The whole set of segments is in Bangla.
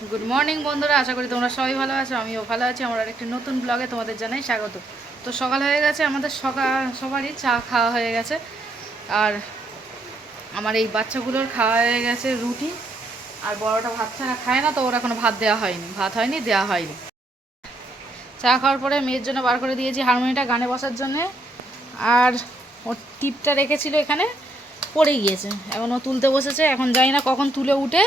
গুড মর্নিং বন্ধুরা, আশা করি তোমরা সবাই ভালো আছো। আমিও ভালো আছি। আমার আরেকটি নতুন ব্লগে তোমাদের জানাই স্বাগত। তো সকাল হয়ে গেছে, আমাদের সবারই চা খাওয়া হয়ে গেছে। আর আমার এই বাচ্চাগুলোর খাওয়া হয়ে গেছে রুটি। আর বড়টা ভাত ছাড়া খায় না, তো ওর এখনো ভাত দেওয়া হয়নি, ভাত হয়নি, দেওয়া হয়নি। চা খাওয়ার পরে মেয়ের জন্য বার করে দিয়েছি হারমোনিয়ামটা গানে বসার জন্যে। আর ওর টিপটা রেখেছিল এখানে, পড়ে গিয়েছে, এখন ও তুলতে বসেছে। এখন জানি না কখন তুলে উঠে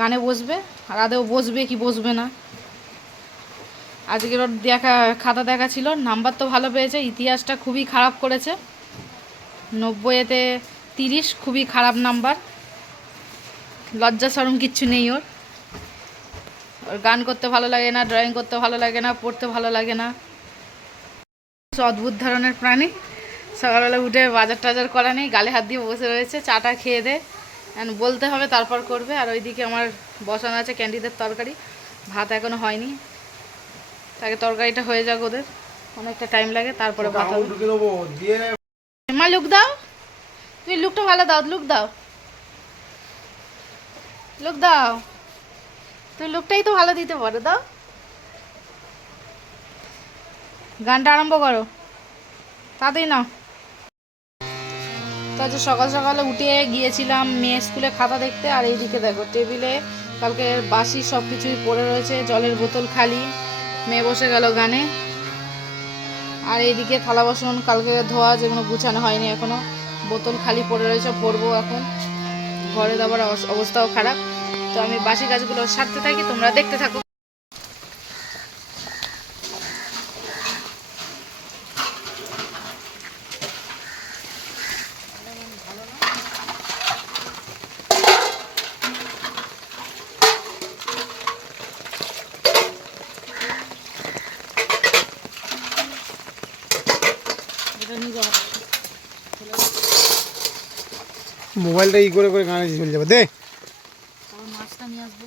গানে বসবে, আর আদেও বসবে কি বসবে না। আজকের ওর খাতা দেখা ছিল, নাম্বার তো ভালো পেয়েছে, ইতিহাসটা খুবই খারাপ করেছে, 90-এতে 30, খুবই খারাপ নাম্বার। লজ্জা শরম কিচ্ছু নেই ওর। ওর গান করতে ভালো লাগে না, ড্রয়িং করতে ভালো লাগে না, পড়তে ভালো লাগে না। অদ্ভুত ধরনের প্রাণী। সকালবেলা উঠে বাজার টাজার করা নেই, গালে হাত দিয়ে বসে রয়েছে। চাটা খেয়ে দে, বলতে হবে তারপর করবে। আর ওইদিকে আমার বসানো আছে ক্যান্ডিদের তরকারি, ভাত এখনো হয়নি। তাকে তরকারিটা হয়ে যাক, ওদের অনেকটা টাইম লাগে, তারপরে ভাত হবে। মা লুক দাও, তুমি লুকটা ভালো দাও, লুক দাও, লুক দাও, তুমি লুকটাই তো ভালো দিতে পারো, দাও। গানটা আরম্ভ করো, তাতেই না। তো আজ সকাল সকালে উঠে গিয়েছিলাম মেয়ে স্কুলে খাতা দেখতে। আর এইদিকে দেখো টেবিলে কালকে বাসি সব কিছুই পড়ে রয়েছে, জলের বোতল খালি, মেয়ে বসে গেল গানে। আর এইদিকে থালা বাসন কালকে ধোয়া, যেগুলো গুছানো হয়নি এখনো, বোতল খালি পড়ে রয়েছে, পড়বো এখন। ঘরের আবার অবস্থাও খারাপ। তো আমি বাসি কাজগুলো সারতে থাকি, তোমরা দেখতে থাকো। মোবাইলটা ই করে করে গানে চলে যাবে দে। মাছটা নিয়ে আসবো।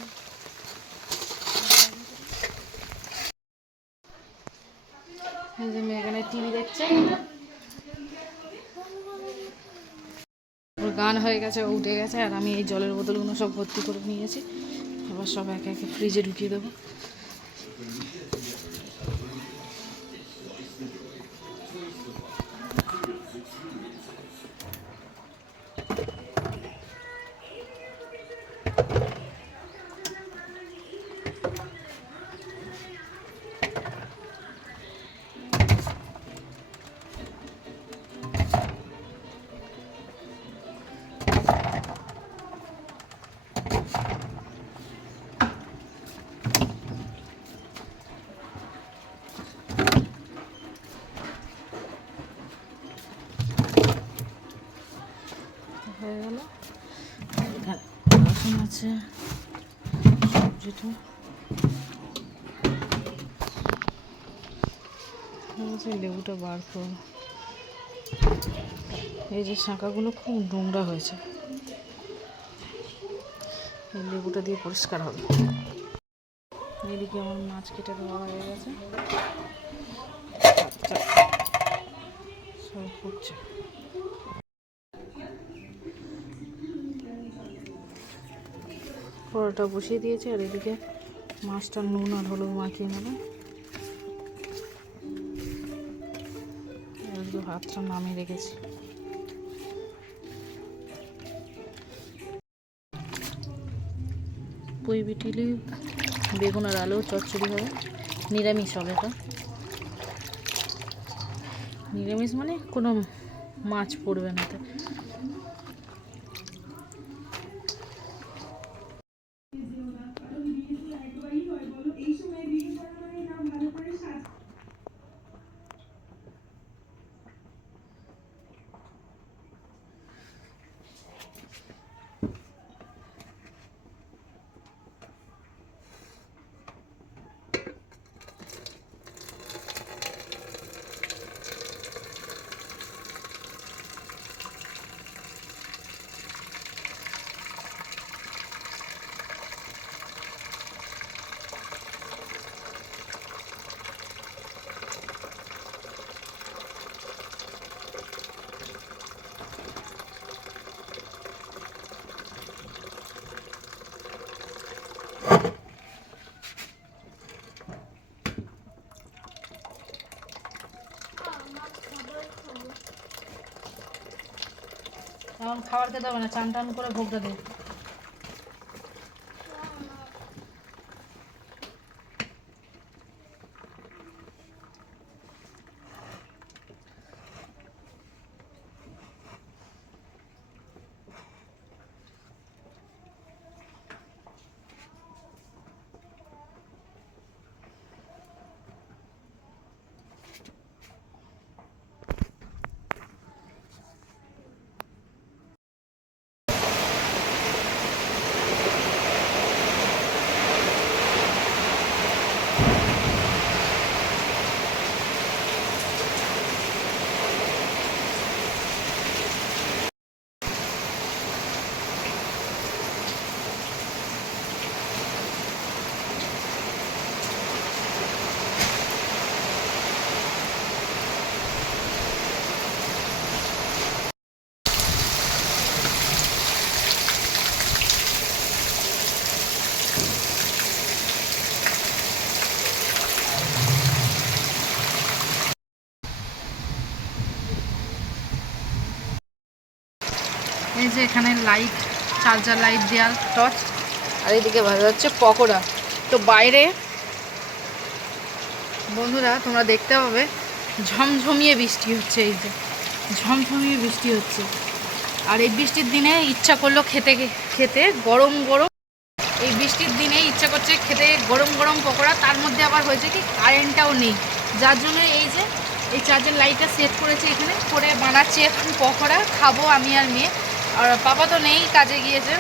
এখানে টিভি দেখছে, ওর গান হয়ে গেছে, ও উঠে গেছে। আর আমি এই জলের বোতলগুলো সব ভর্তি করে নিয়েছি, এবার সব একে একে ফ্রিজে ঢুকিয়ে দেবো। হয়ে গেল। রসুন আছে, সবজিটা লেবুটা বার করব। এই যে শাঁখাগুলো খুব নোংরা হয়েছে, এই লেবুটা দিয়ে পরিষ্কার হবে। এদিকে আমার মাছ কেটে দেওয়া হয়ে গেছে, সব ফুটছে। কড়াটা বসিয়ে দিয়েছে, আর এদিকে মাছটা নুন আর হলুদ মাখিয়ে নেবে। এদিকে ভাতটা নামিয়ে রেখেছি। পুঁই বিটিলি বেগুন আর আলু চচ্চড়ি হবে, নিরামিষ হবে। এটা নিরামিষ মানে কোনো মাছ পড়বে না। খাবার খেতে হবে না, চান টান করে ভোগটা দে। এই যে এখানে লাইট, চার্জার লাইট দেওয়া টর্চ, আর এইদিকে ভাজা হচ্ছে পকোড়া। তো বাইরে বন্ধুরা তোমরা দেখতে পাবে ঝমঝমিয়ে বৃষ্টি হচ্ছে, এই যে ঝমঝমিয়ে বৃষ্টি হচ্ছে। আর এই বৃষ্টির দিনে ইচ্ছা করলো খেতে খেতে গরম গরম, এই বৃষ্টির দিনে ইচ্ছা করছে খেতে গরম গরম পকোড়া। তার মধ্যে আবার হয়েছে কি কারেন্টটাও নেই, যার জন্য এই যে এই চার্জার লাইটটা সেট করেছি এখানে, করে বানাচ্ছি এখন পকোড়া, খাবো আমি আর মেয়ে। আর পাপা তো নেই, কাজে গিয়েছে,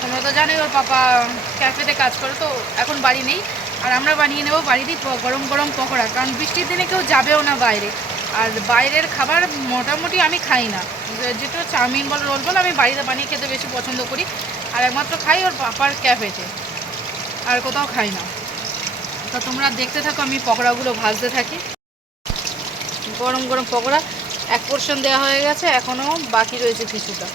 তোমরা তো জানোই ওর পাপা ক্যাফেতে কাজ করে, তো এখন বাড়ি নেই। আর আমরা বানিয়ে নেবো বাড়িতেই গরম গরম পকোড়া, কারণ বৃষ্টির দিনে কেউ যাবেও না বাইরে। আর বাইরের খাবার মোটামুটি আমি খাই না, যেটা চাউমিন বল রোল বল আমি বাড়িতে বানিয়ে খেতে বেশি পছন্দ করি। আর একমাত্র খাই ওর পাপার ক্যাফেতে, আর কোথাও খাই না। তো তোমরা দেখতে থাকো, আমি পকোড়াগুলো ভাজতে থাকি। গরম গরম পকোড়া এক পোর্শন দেওয়া হয়ে গেছে, এখনও বাকি রয়েছে কিছুটা।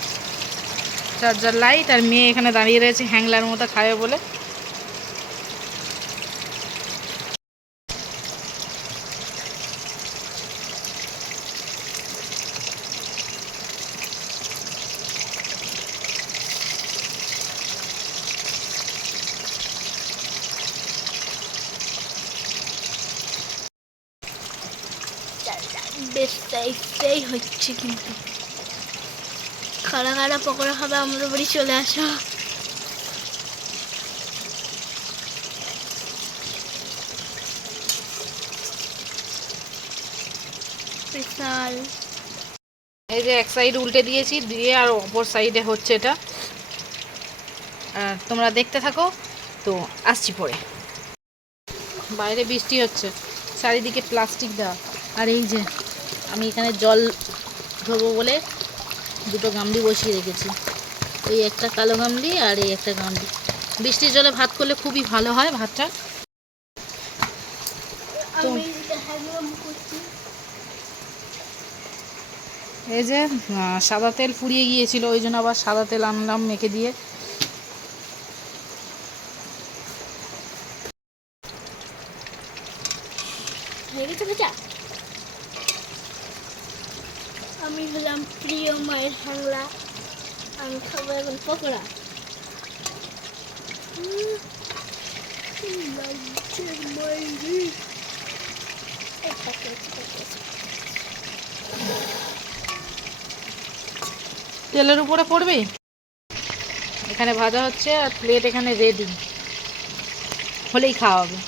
চার্জার লাইট আর মেয়ে এখানে দাঁড়িয়ে রয়েছে হ্যাংলার মতো খাবে বলে। বেশ টাইপটাই হচ্ছে, কিন্তু খাড়া খাড়া পকোড়া খাবে আমাদের বাড়ি চলে আসো। বিশাল। এই যে এক সাইড উল্টে দিয়েছি, দিয়ে আর অপর সাইডে হচ্ছে এটা। আর তোমরা দেখতে থাকো, তো আসছি পরে। বাইরে বৃষ্টি হচ্ছে, চারিদিকে প্লাস্টিক দেওয়া। আর এই যে আমি এখানে জল ধরবো বলে দুটো গামলি বসিয়ে রেখেছি, এই একটা কালো গামলি আর এই একটা গামলি। বৃষ্টির জলে ভাত করলে খুবই ভালো হয় ভাতটা। এই যে সাদা তেল ফুরিয়ে গিয়েছিল, ওই জন্য আবার সাদা তেল আনলাম মেখে দিয়ে। আমি হলাম প্রিয় মায়ের হ্যাংলা, আমি খাবো এখন পকোড়া। তেলের উপরে পড়বে, এখানে ভাজা হচ্ছে আর প্লেট এখানে রেডি, হলেই খাওয়া হবে।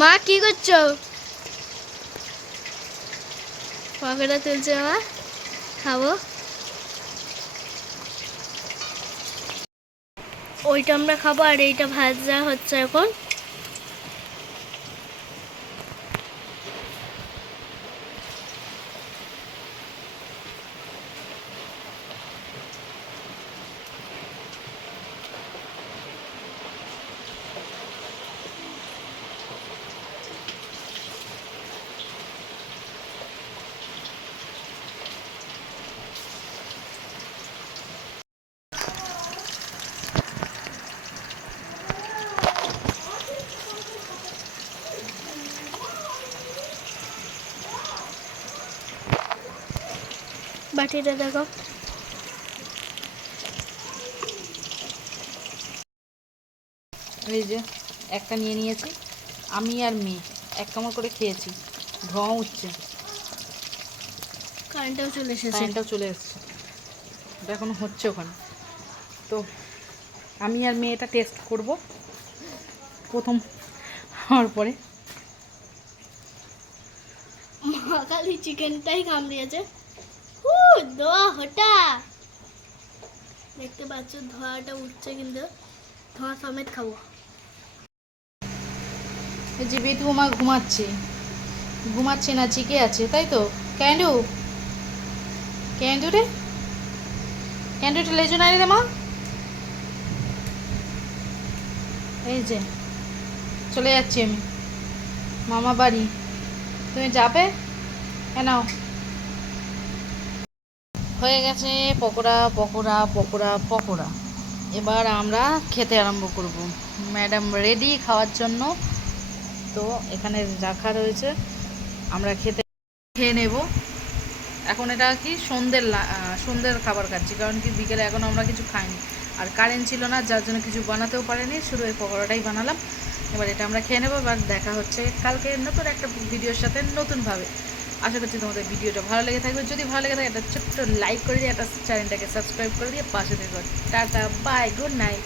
মা কি করছো? পকোড়া তুলছে মা, খাবো। ওইটা আমরা খাবো, আর এইটা ভাজা হচ্ছে এখন। বাটিটা দেখো। এই যে একটা নিয়ে নিয়েছি, আমি আর মেয়ে এক কামড় করে খেয়েছি, ধোঁয়া উঠছে, কারেন্টটাও চলে এসেছে। কারেন্টটাও চলে এসছে, এটা এখনো হচ্ছে ওখানে। তো আমি আর মেয়ে এটা টেস্ট করব প্রথম হওয়ার পরে। মা খালি চিকেনটাই কামড়িয়েছে। ধোয়া হটা দেখতে পাচ্ছ, ধোয়াটা উঠছে, কিন্তু ধোঁয়া সমেত খাবো। এই যে বেটু মা ঘুমাচ্ছে, ঘুমাচ্ছে না, চিকে আছে, তাই তো? ক্যান্ডু, ক্যান্ডু রে, ক্যান্ডুটা লেজো না রে মা। এই যে চলে যাচ্ছি আমি মামা বাড়ি, তুমি যাবে? কেন? হয়ে গেছে পকোড়া পকোড়া পকোড়া পকোড়া। এবার আমরা খেতে আরম্ভ করব। ম্যাডাম রেডি খাওয়ার জন্য, তো এখানে রাখা রয়েছে, আমরা খেয়ে নেব। এখন এটা কি সন্ধ্যের খাবার খাচ্ছি, কারণ কি বিকেলে এখন আমরা কিছু খাইনি, আর কারেন্ট ছিল না, যার জন্য কিছু বানাতেও পারিনি, শুধু এই পকোড়াটাই বানালাম। এবার এটা আমরা খেয়ে নেবো। এবার দেখা হচ্ছে কালকে নতুন একটা ভিডিওর সাথে নতুনভাবে। আশা করছি তোমাদের ভিডিওটা ভালো লেগে থাকবে। যদি ভালো লেগে থাকে একটা ছোট্ট লাইক করে দিয়ে, একটা চ্যানেলটাকে সাবস্ক্রাইব করে দিয়ে পাশে থেকো। Tata, bye, good night.